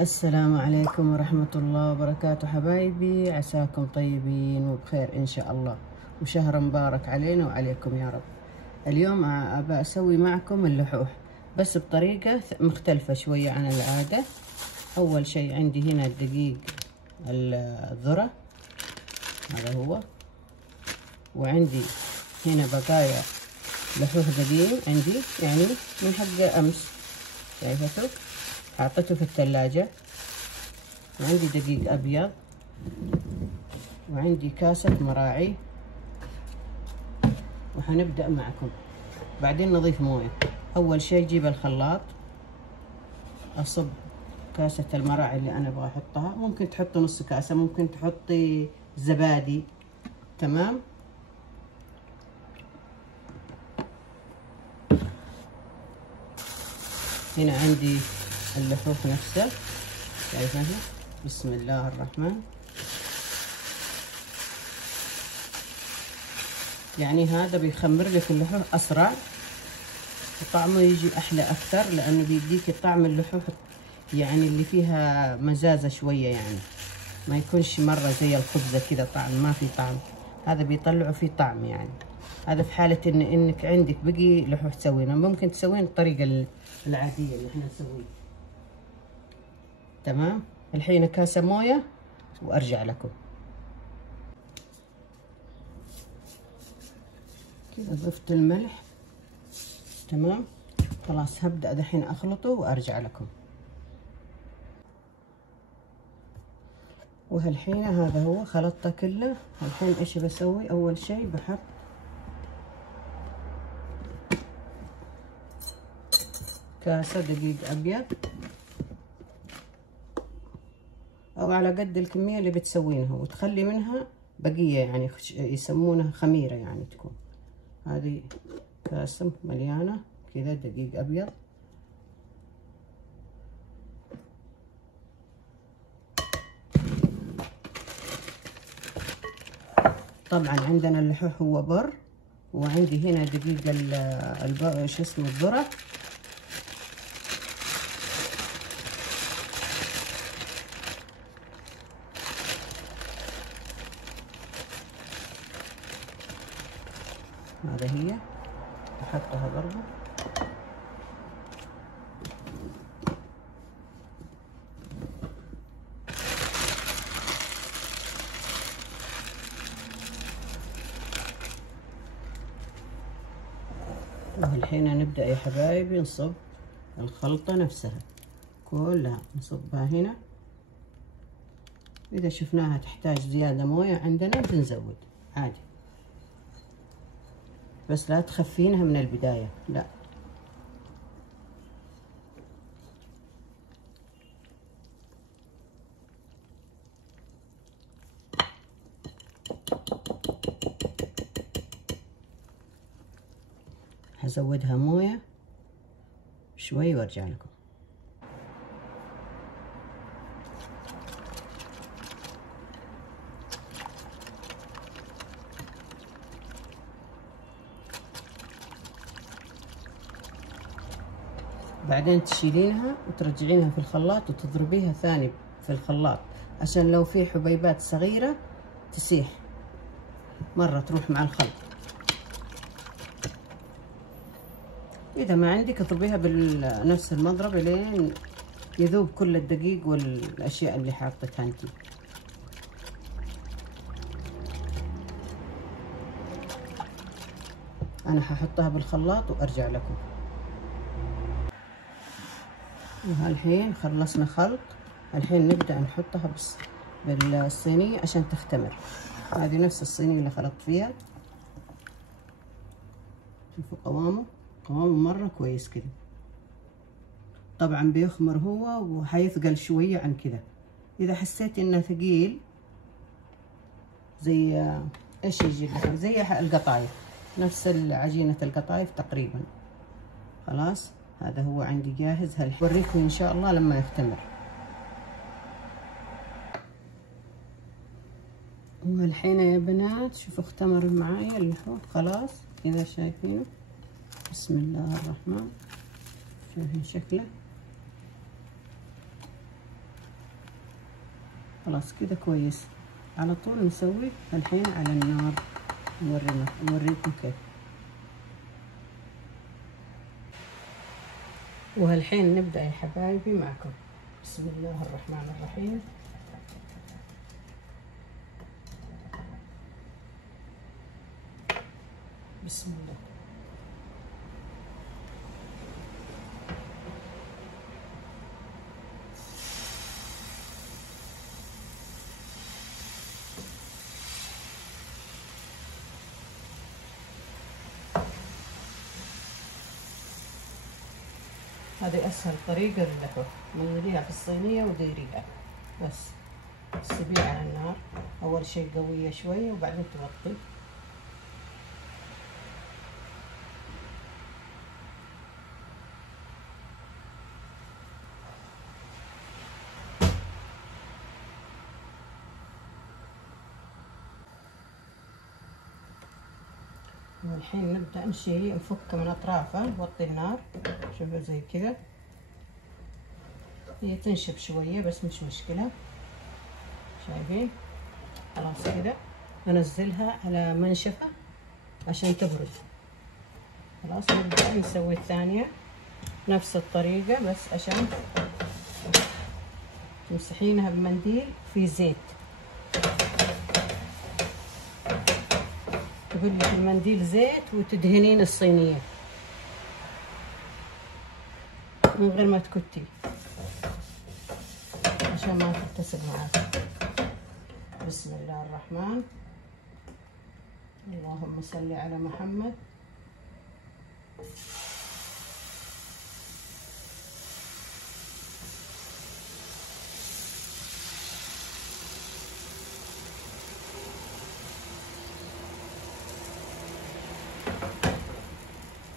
السلام عليكم ورحمة الله وبركاته حبايبي، عساكم طيبين وبخير إن شاء الله، وشهر مبارك علينا وعليكم يا رب. اليوم أبى أسوي معكم اللحوح بس بطريقة مختلفة شوية عن العادة. أول شيء عندي هنا الدقيق الذرة، هذا هو، وعندي هنا بقايا لحوح قديم عندي يعني من حق أمس، شايفته حاطته في الثلاجة، وعندي دقيق أبيض، وعندي كاسة مراعي، وحنبدأ معكم. بعدين نضيف موية. أول شيء جيب الخلاط، أصب كاسة المراعي اللي أنا أبغى أحطها، ممكن تحطي نص كاسة، ممكن تحطي زبادي، تمام. هنا عندي اللحوح نفسه، شايفينها؟ بسم الله الرحمن. يعني هذا بيخمر لك اللحوح أسرع وطعمه يجي أحلى أكثر، لأنه بيديك طعم اللحوح يعني اللي فيها مزازة شوية، يعني ما يكونش مرة زي الخبزة كذا طعم ما في طعم، هذا بيطلعه فيه طعم. يعني هذا في حالة إنك عندك بقي لحوح تسوينها، ممكن تسوين الطريقة العادية اللي احنا نسويها، تمام. الحين كاسة موية وأرجع لكم. كذا ضفت الملح، تمام. خلاص هبدأ دحين أخلطه وأرجع لكم. وهالحين هذا هو خلطته كله. الحين إيش بسوي؟ أول شيء بحط كاسة دقيق أبيض، أو على قد الكمية اللي بتسوينها، وتخلي منها بقية، يعني يسمونها خميرة، يعني تكون هذه كاسة مليانة كذا دقيق أبيض. طبعا عندنا اللحوح هو بر، وعندي هنا دقيق شو اسمه الذرة. هذا هي أحطها برضو. والحين نبدأ يا حبايبي نصب الخلطة نفسها كلها، نصبها هنا. إذا شفناها تحتاج زيادة موية عندنا بنزود عادي، بس لا تخفينها من البداية، لا. هزودها موية شوي وارجع لكم. بعدين تشيلينها وترجعينها في الخلاط وتضربيها ثاني في الخلاط، عشان لو في حبيبات صغيرة تسيح مرة تروح مع الخلط. إذا ما عندك اضربيها بنفس المضرب لين يذوب كل الدقيق والأشياء اللي حاطتها انتي. أنا ححطها بالخلاط وأرجع لكم. وهالحين خلصنا خلط. الحين نبدأ نحطها بالصينية عشان تختمر. هذه نفس الصينية اللي خلطت فيها، شوفوا قوامه مرة كويس كده. طبعا بيخمر هو وحيثقل شوية عن كده. إذا حسيتي إنه ثقيل زي إيش يجي زي القطايف، نفس عجينة القطايف تقريبا. خلاص هذا هو عندي جاهز. هوريكم إن شاء الله لما يختمر. والحين يا بنات شوفوا اختمر معايا اللحوح خلاص كذا، شايفينه؟ بسم الله الرحمن. شايفين شكله؟ خلاص كده كويس. على طول نسوي الحين على النار، نوريكم كيف. وهالحين نبدأ يا حبايبي معكم. بسم الله الرحمن الرحيم. بسم الله. هذه أسهل طريقة للحوة، نغليها في الصينية وديريها بس. تسيبيها على النار أول شيء قوية شوية وبعدين توطي. والحين نبدأ نفك من أطرافها، نوطي النار. شوفوا زي كذا، هي تنشف شوية بس مش مشكلة. شايفين؟ خلاص كده أنزلها على منشفة عشان تبرد. خلاص نبدأ نسوي الثانية نفس الطريقة، بس عشان تمسحينها بمنديل في زيت. تبلي في المنديل زيت وتدهنين الصينية من غير ما تكتي عشان ما تلتصق معاك. بسم الله الرحمن. اللهم صل على محمد.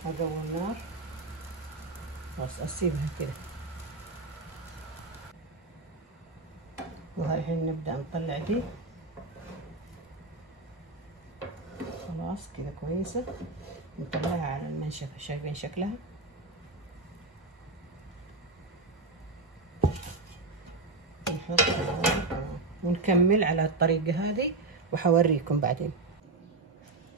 أقوي النار بس أسيبها كده. وهاي الحين نبدأ نطلع دي. خلاص كده كويسة، نطلعها على المنشفة. شايفين شكلها؟ نحط ونكمل على الطريقة هذه وحوريكم بعدين.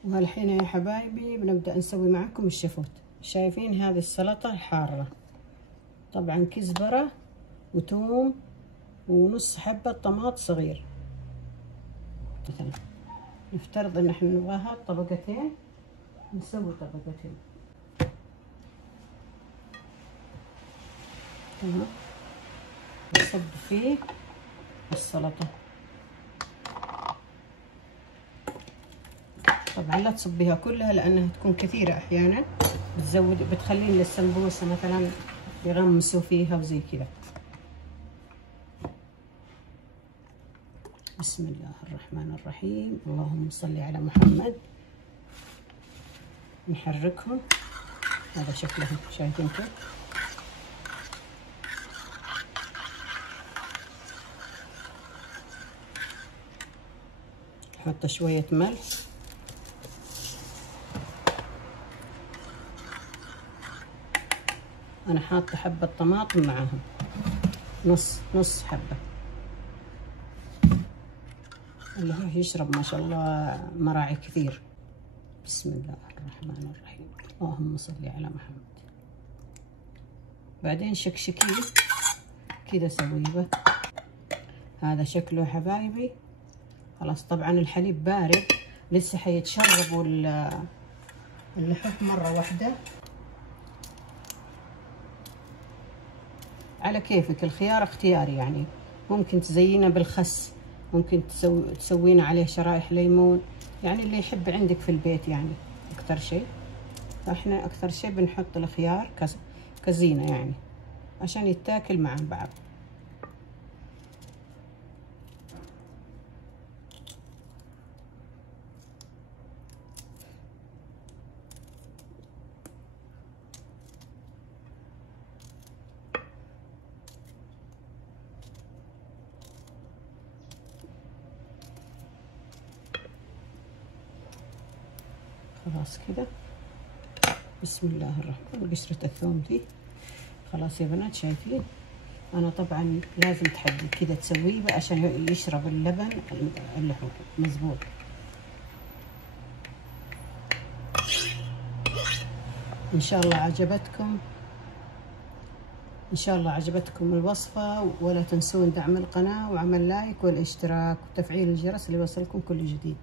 وهالحين يا حبايبي بنبدأ نسوي معكم الشفوت. شايفين هذه السلطة الحارة؟ طبعا كزبرة وثوم ونص حبة طماط صغير. مثلا نفترض ان احنا نبغاها طبقتين، نسوي طبقتين. تمام. نصب فيه السلطة. طبعا لا تصبيها كلها لانها تكون كثيرة احيانا، بتخلين للسمبوسة مثلا يغمسوا فيها وزي كذا. بسم الله الرحمن الرحيم. اللهم صل على محمد. نحركهم. هذا شكلهم، شايفين كيف؟ نحط شوية ملح. أنا حاطة حبة طماطم معاهم، نص حبة. اللي هو يشرب ما شاء الله مراعي كثير. بسم الله الرحمن الرحيم. اللهم صل على محمد. بعدين شكشكيه كذا سويه. هذا شكله حبايبي. خلاص طبعا الحليب بارد لسه حيتشربوا اللحوف مرة واحدة. على كيفك، الخيار اختياري يعني. ممكن تزينه بالخس، ممكن تسوين عليه شرائح ليمون، يعني اللي يحب عندك في البيت يعني اكثر شيء. فاحنا اكثر شيء بنحط الخيار كزينة يعني عشان يتاكل مع بعض. خلاص كده. بسم الله الرحمن. قشرة الثوم دي خلاص يا بنات، شايفين؟ أنا طبعا لازم تحدي كذا تسويه عشان يشرب اللبن اللي هو مزبوط. إن شاء الله عجبتكم، إن شاء الله عجبتكم الوصفة، ولا تنسون دعم القناة وعمل لايك والاشتراك وتفعيل الجرس ليوصلكم كل جديد.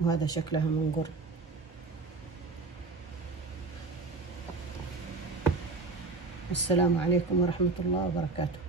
وهذا شكلها من قرب. السلام عليكم ورحمة الله وبركاته.